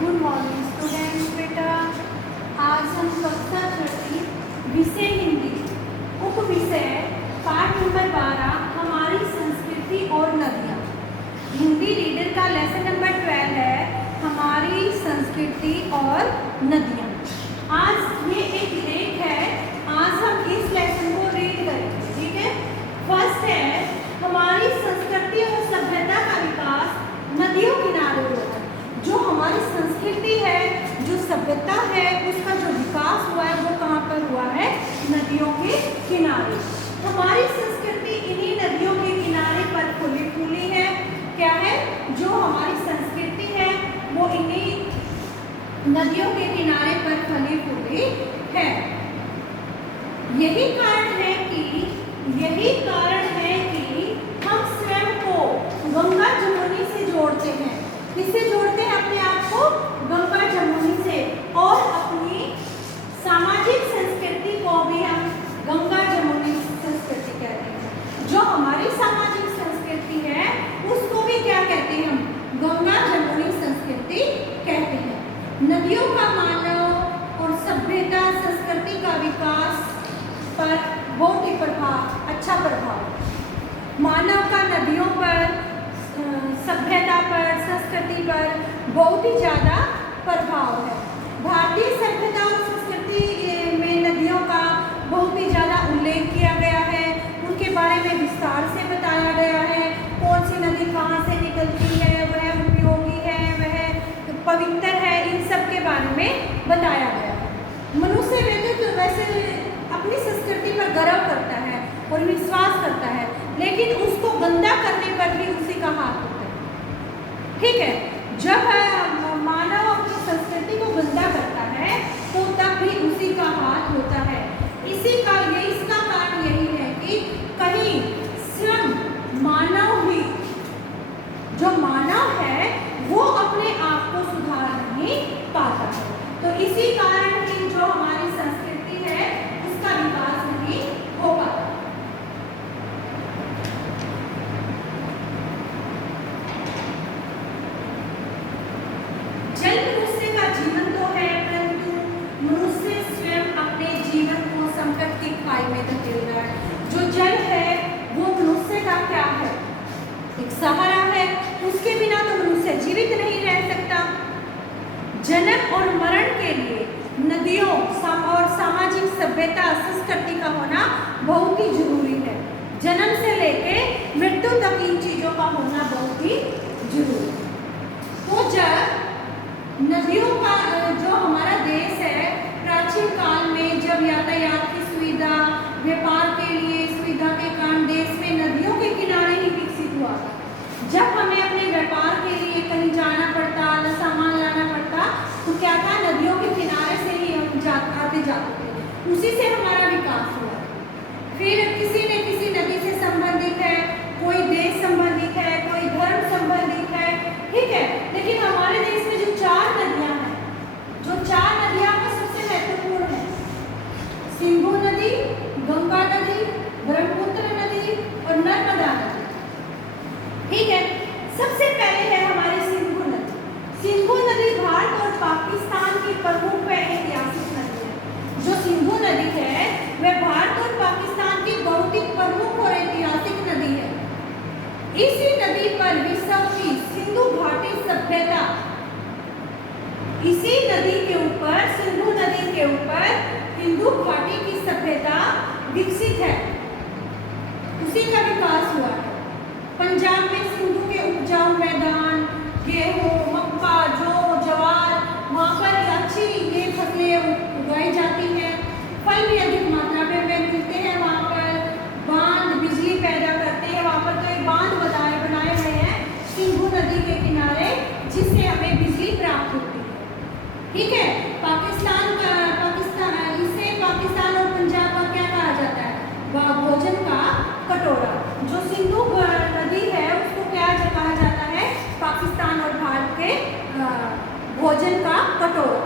Good morning students. बेटा आज हम कक्षा छठी विषय हिंदी उप विषय पाठ नंबर 12 हमारी संस्कृति और नदियाँ। हिंदी रीडर का लेसन नंबर 12 है हमारी संस्कृति और नदियाँ। आज ये एक लेख है, आज हम इस लेसन को रीड करेंगे। ठीक है, फर्स्ट है हमारी संस्कृति और सभ्यता का विकास नदियों किनारे हुआ है। जो हमारी संस्कृति है, जो सभ्यता है, उसका जो विकास हुआ है वो कहाँ पर हुआ है? नदियों के किनारे। हमारी संस्कृति इन्हीं नदियों के किनारे पर फूली फूली है। क्या है? जो हमारी संस्कृति है वो इन्हीं नदियों के किनारे पर फली फूली है। यही कारण है कि हम स्वयं को गंगा जमुनी से जोड़ते हैं। किससे जोड़ते हैं अपने आप को? गंगा जमुनी से। और अपनी सामाजिक संस्कृति को भी हम गंगा जमुनी संस्कृति कहते हैं। जो हमारी सामाजिक संस्कृति है उसको भी क्या कहते हैं? हम गंगा जमुनी संस्कृति कहते हैं। नदियों का मानव और सभ्यता संस्कृति का विकास पर बहुत ही अच्छा प्रभाव। मानव का नदियों पर, सभ्यता पर, संस्कृति पर बहुत ही ज़्यादा प्रभाव है। भारतीय सभ्यता और संस्कृति में नदियों का बहुत ही ज़्यादा उल्लेख किया गया है। उनके बारे में विस्तार से बताया गया है। कौन सी नदी कहाँ से निकलती है, वह उपयोगी है, वह पवित्र है, इन सब के बारे में बताया गया है। मनुष्य वैसे अपनी संस्कृति पर गर्व करता है और विश्वास करता है, लेकिन उसको गंदा करने पर भी उसी का हाथ होता है। ठीक है, जब मानव अपनी संस्कृति को गंदा करता है तो तब भी उसी का हाथ होता है। इसका कारण यही है कि कहीं स्वयं मानव ही, जो मानव है वो अपने आप को सुधार नहीं पाता है। तो इसी कारण ही जो हमारी संस्कृति है उसका विकास नहीं हो पाता। जल मनुष्य का जीवन तो है, परंतु मनुष्य स्वयं अपने जीवन को संकट की खाई में धकेल रहा है। जो जल है वो मनुष्य का क्या है? एक सहारा है। उसके बिना तो मनुष्य जीवित नहीं रह सकता। जन्म और मरण के लिए नदियों और सामाजिक सभ्यता संस्कृति का होना बहुत ही जरूरी है। जन्म से लेके मृत्यु तक इन चीजों का होना बहुत ही जरूरी है। तो जब नदियों का जो हमारा देश है, प्राचीन काल में जब यातायात की सुविधा, व्यापार के लिए सुविधा के कारण देश में नदियों के किनारे ही विकसित हुआ था। जब हमें अपने व्यापार के लिए कहीं जाना पड़ता, सामान लाना पड़ता, तो क्या था? नदियों के किनारे से ही हम आते जाते थे। उसी से हमारा विकास हुआ। फिर किसी न किसी नदी से संबंधित है, कोई देश संबंधित है, कोई धर्म संबंधित है। ठीक है, लेकिन हमारे देश में जो 4 नदियां हैं, जो 4 नदियां में सबसे महत्वपूर्ण है सिंधु नदी, गंगा नदी, ब्रह्मपुत्र नदी और नर्मदा नदी। ठीक है, सबसे पहले है हमारी सिंधु नदी। सिंधु नदी भारत और पाकिस्तान की प्रमुख व ऐतिहासिक नदी है। जो सिंधु नदी है वह भारत और पाकिस्तान की बहुत ही प्रमुख और ऐतिहासिक नदी है। इसी नदी पर विश्व की सिंधु घाटी सभ्यता, इसी नदी के ऊपर, सिंधु नदी के ऊपर सिंधु घाटी की सभ्यता विकसित है, उसी का विकास हुआ है। पंजाब में सिंधु के उपजाऊ मैदान, गेहूँ, मक्का, जौ, ज्वार, वहाँ पर अच्छी ये फसलें उगाई जाती हैं। फल भी अधिक मात्रा में मिलते हैं। वहाँ पर बांध बिजली पैदा करते हैं। वहाँ पर तो एक बांध बनाए हुए हैं सिंधु नदी के किनारे, जिससे हमें बिजली प्राप्त होती है। ठीक है, इसे पाकिस्तान और पंजाब का क्या कहा जाता है? भोजन का कटोरा। जो सिंधु नदी है उसको क्या कहा जाता है? पाकिस्तान और भारत के भोजन का कटोरा।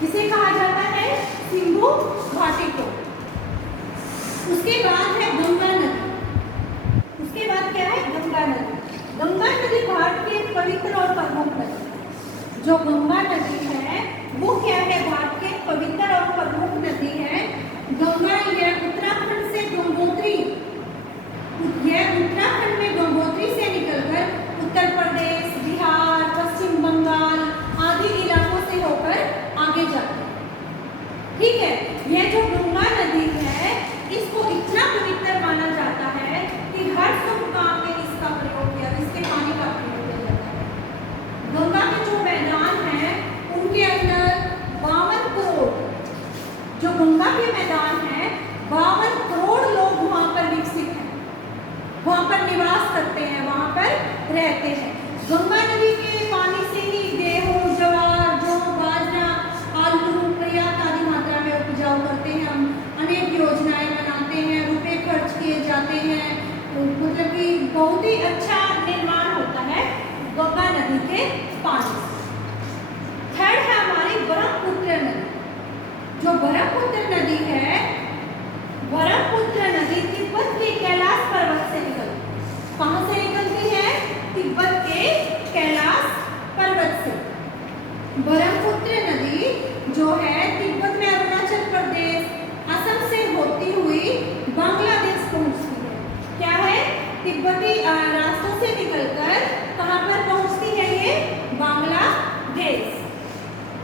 किसे कहा जाता है? सिंधु घाटी को। उसके बाद है गंगा नदी। उसके बाद क्या है? गंगा नदी। गंगा नदी भारत की एक पवित्र और प्रमुख नदी है। जो गंगा नदी है वो क्या है, भारत की पवित्र और प्रमुख नदी है। गंगा यह उत्तराखंड से गंगोत्री, यह उत्तराखंड में गंगोत्री से निकलकर उत्तर प्रदेश, बिहार, पश्चिम बंगाल आदि इलाकों से होकर आगे जाती है। ठीक है, यह जो गंगा नदी है इसको इतना पवित्र माना जाता है कि हर शुभ काम में इसका प्रयोग किया, इसके पानी का प्रयोग किया जाता है। गंगा के जो मैदान हैं उनके अंदर 52 करोड़, जो गंगा के मैदान है 52 करोड़ लोग वहाँ पर विकसित हैं, वहाँ पर निवास करते हैं, वहाँ पर रहते हैं। गंगा नदी के पानी से ही गेहूँ, ज्वार, जौ, बाजरा, आलू, पर्याप्त आदि मात्रा में उपजाऊ करते हैं। हम अनेक योजनाएं बनाते हैं, रुपए खर्च किए जाते हैं, मतलब कि बहुत ही अच्छा निर्माण होता है गंगा नदी के पानी से। थर्ड है हमारी ब्रह्मपुत्र नदी। जो ब्रह्मपुत्र नदी है, ब्रह्मपुत्र नदी तिब्बत के कैलाश पर्वत से निकलती है। कहाँ से निकलती है? तिब्बत के कैलाश पर्वत से। ब्रह्मपुत्र नदी जो है तिब्बत में अरुणाचल प्रदेश, असम से होती हुई बांग्लादेश पहुंचती है। क्या है? तिब्बती रास्तों से निकलकर कहाँ पर पहुंचती है ये? बांग्लादेश।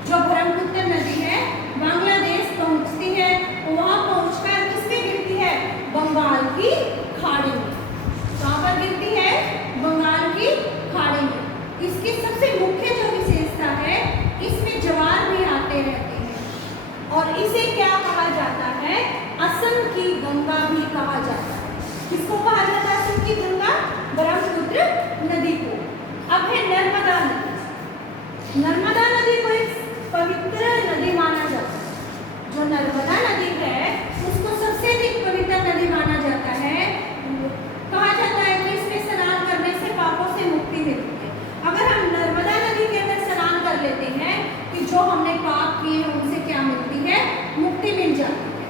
जो ब्रह्मपुत्र नदी है बांग्लादेश पहुंचती है, वहां पहुंचकर किसमें गिरती है? बंगाल की खाड़ी में। कहाँ पर गिरती है? बंगाल की खाड़ी में। इसकी सबसे मुख्य जो विशेषता है, इसमें ज्वार भी आते रहते हैं और इसे क्या कहा जाता है? असम की गंगा भी कहा जाता है। किसको कहा जाता है असम की गंगा? ब्रह्मपुत्र नदी को। अब है नर्मदा नदी। नर्मदा नदी को एक पवित्र नदी माना जाता है। जो नर्मदा नदी है उसको सबसे अधिक पवित्र नदी माना जाता है। कहा जाता है कि इसमें स्नान करने से पापों से मुक्ति मिलती है। अगर हम नर्मदा नदी के अंदर स्नान कर लेते हैं कि जो हमने पाप किए हैं उनसे क्या मिलती है? मुक्ति मिल जाती है।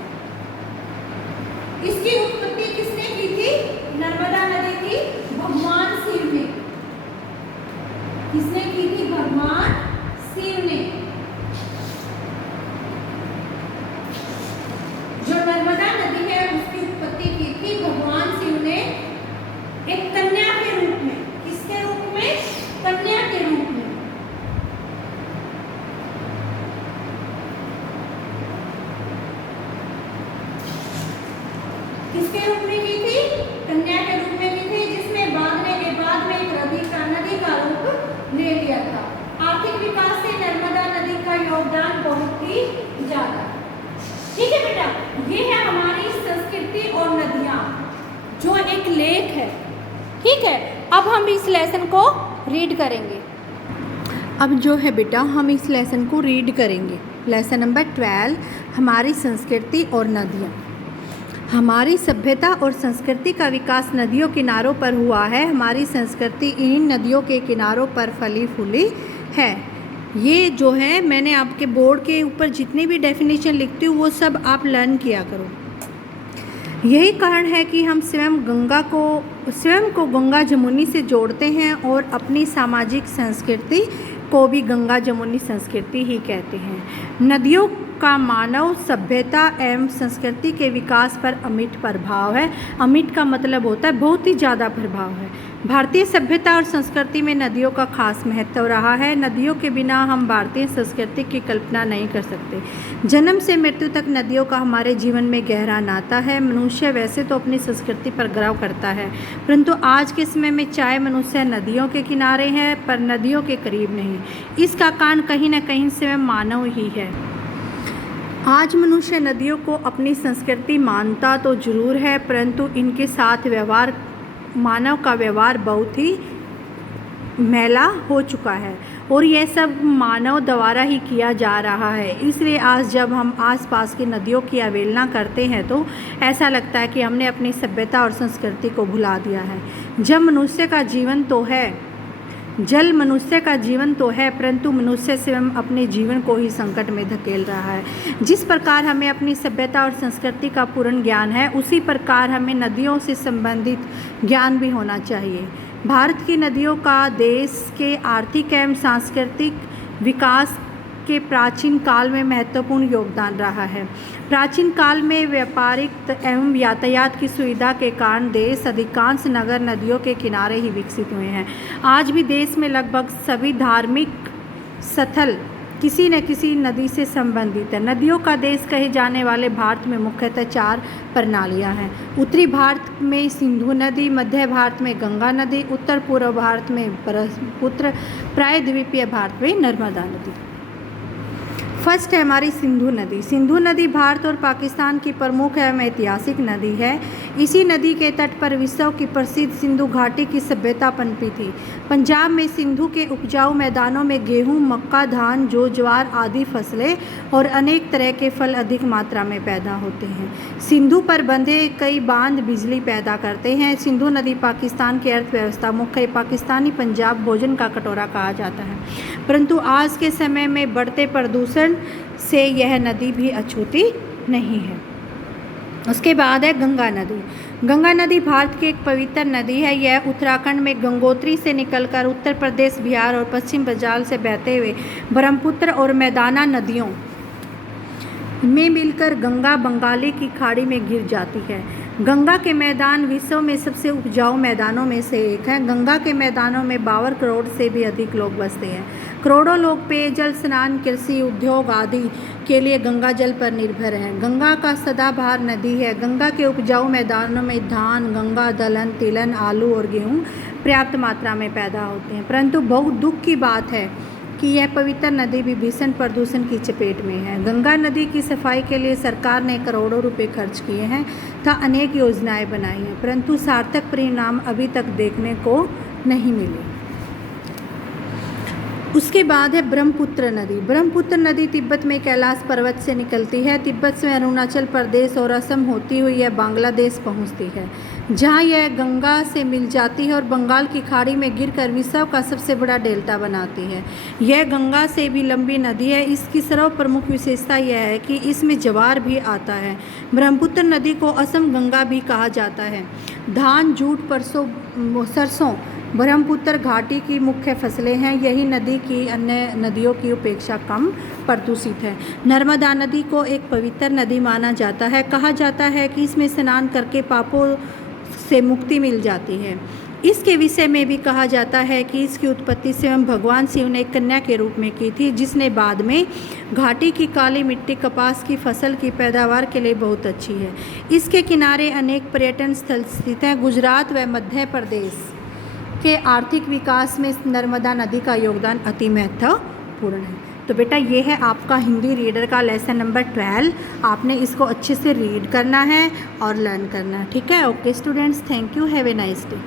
इसकी उत्पत्ति किसने की थी? नर्मदा नदी की भगवान शिव ने। किसने की थी? भगवान शिव ने। जो नर्मदा नदी है उसकी उत्पत्ति की थी भगवान शिव ने एक कन्या के रूप में। किसके रूप में? कन्या के रूप में। किसके रूप में की थी? कन्या के रूप में की थी, जिसमें बाद में एक नदी का रूप ले लिया था। आर्थिक विकास से नर्मदा नदी का योगदान बहुत ही ज्यादा। ठीक है बेटा, ये है हमारी संस्कृति और नदियाँ, जो एक लेख है। ठीक है, अब हम इस लेसन को रीड करेंगे। अब जो है बेटा हम इस लेसन को रीड करेंगे। लेसन नंबर 12, हमारी संस्कृति और नदियाँ। हमारी सभ्यता और संस्कृति का विकास नदियों किनारों पर हुआ है। हमारी संस्कृति इन नदियों के किनारों पर फली फूली है। ये जो है मैंने आपके बोर्ड के ऊपर जितनी भी डेफिनेशन लिखती हूँ वो सब आप लर्न किया करो। यही कारण है कि हम स्वयं को गंगा जमुनी से जोड़ते हैं और अपनी सामाजिक संस्कृति को भी गंगा जमुनी संस्कृति ही कहते हैं। नदियों का मानव सभ्यता एवं संस्कृति के विकास पर अमिट प्रभाव है। अमिट का मतलब होता है बहुत ही ज़्यादा प्रभाव है। भारतीय सभ्यता और संस्कृति में नदियों का खास महत्व रहा है। नदियों के बिना हम भारतीय संस्कृति की कल्पना नहीं कर सकते। जन्म से मृत्यु तक नदियों का हमारे जीवन में गहरा नाता है। मनुष्य वैसे तो अपनी संस्कृति पर गर्व करता है, परंतु आज के समय में चाहे मनुष्य नदियों के किनारे है पर नदियों के करीब नहीं। इसका कारण कहीं न कहीं स्वयं मानव ही है। आज मनुष्य नदियों को अपनी संस्कृति मानता तो जरूर है, परंतु इनके साथ मानव का व्यवहार बहुत ही मैला हो चुका है और यह सब मानव द्वारा ही किया जा रहा है। इसलिए आज जब हम आसपास की नदियों की अवहेलना करते हैं तो ऐसा लगता है कि हमने अपनी सभ्यता और संस्कृति को भुला दिया है। जल मनुष्य का जीवन तो है, परंतु मनुष्य स्वयं अपने जीवन को ही संकट में धकेल रहा है। जिस प्रकार हमें अपनी सभ्यता और संस्कृति का पूर्ण ज्ञान है, उसी प्रकार हमें नदियों से संबंधित ज्ञान भी होना चाहिए। भारत की नदियों का देश के आर्थिक एवं सांस्कृतिक विकास के प्राचीन काल में महत्वपूर्ण योगदान रहा है। प्राचीन काल में व्यापारिक एवं यातायात की सुविधा के कारण देश अधिकांश नगर नदियों के किनारे ही विकसित हुए हैं। आज भी देश में लगभग सभी धार्मिक स्थल किसी न किसी नदी से संबंधित है। नदियों का देश कहे जाने वाले भारत में मुख्यतः 4 प्रणालियां हैं। उत्तरी भारत में सिंधु नदी, मध्य भारत में गंगा नदी, उत्तर पूर्व भारत में ब्रह्मपुत्र, प्रायद्वीपीय भारत में नर्मदा नदी। फर्स्ट है हमारी सिंधु नदी। सिंधु नदी भारत और पाकिस्तान की प्रमुख एवं ऐतिहासिक नदी है। इसी नदी के तट पर विश्व की प्रसिद्ध सिंधु घाटी की सभ्यता पनपी थी। पंजाब में सिंधु के उपजाऊ मैदानों में गेहूं, मक्का, धान, जौ, ज्वार आदि फसलें और अनेक तरह के फल अधिक मात्रा में पैदा होते हैं। सिंधु पर बंधे कई बांध बिजली पैदा करते हैं। सिंधु नदी पाकिस्तान की अर्थव्यवस्था मुख्य पाकिस्तानी पंजाब भोजन का कटोरा कहा जाता है, परंतु आज के समय में बढ़ते प्रदूषण से यह नदी भी अछूती नहीं है। उसके बाद है गंगा नदी। गंगा नदी भारत की एक पवित्र नदी है। यह उत्तराखंड में गंगोत्री से निकलकर उत्तर प्रदेश, बिहार और पश्चिम बंगाल से बहते हुए ब्रह्मपुत्र और मैदाना नदियों में मिलकर गंगा बंगाली की खाड़ी में गिर जाती है। गंगा के मैदान विश्व में सबसे उपजाऊ मैदानों में से एक है। गंगा के मैदानों में 52 करोड़ से भी अधिक लोग बसते हैं। करोड़ों लोग पेयजल, स्नान, कृषि, उद्योग आदि के लिए गंगा जल पर निर्भर हैं। गंगा का सदाबहार नदी है। गंगा के उपजाऊ मैदानों में धान, गंगा दलहन, तिलहन, आलू और गेहूँ पर्याप्त मात्रा में पैदा होते हैं, परंतु बहुत दुख की बात है कि यह पवित्र नदी भी भीषण प्रदूषण की चपेट में है। गंगा नदी की सफाई के लिए सरकार ने करोड़ों रुपए खर्च किए हैं तथा अनेक योजनाएं बनाई हैं, परंतु सार्थक परिणाम अभी तक देखने को नहीं मिले। उसके बाद है ब्रह्मपुत्र नदी। ब्रह्मपुत्र नदी तिब्बत में कैलाश पर्वत से निकलती है। तिब्बत से अरुणाचल प्रदेश और असम होती हुई यह बांग्लादेश पहुंचती है, जहां यह गंगा से मिल जाती है और बंगाल की खाड़ी में गिरकर विश्व का सबसे बड़ा डेल्टा बनाती है। यह गंगा से भी लंबी नदी है। इसकी सर्वप्रमुख विशेषता यह है कि इसमें ज्वार भी आता है। ब्रह्मपुत्र नदी को असम गंगा भी कहा जाता है। धान, जूट, सरसों ब्रह्मपुत्र घाटी की मुख्य फसलें हैं। यही नदी की अन्य नदियों की अपेक्षा कम प्रदूषित है। नर्मदा नदी को एक पवित्र नदी माना जाता है। कहा जाता है कि इसमें स्नान करके पापों से मुक्ति मिल जाती है। इसके विषय में भी कहा जाता है कि इसकी उत्पत्ति स्वयं भगवान शिव ने एक कन्या के रूप में की थी, जिसने बाद में घाटी की काली मिट्टी कपास की फसल की पैदावार के लिए बहुत अच्छी है। इसके किनारे अनेक पर्यटन स्थल स्थित हैं। गुजरात व मध्य प्रदेश के आर्थिक विकास में नर्मदा नदी का योगदान अति महत्वपूर्ण है। तो बेटा ये है आपका हिंदी रीडर का लेसन नंबर 12। आपने इसको अच्छे से रीड करना है और लर्न करना है। ठीक है। Okay students, thank you, have a nice day.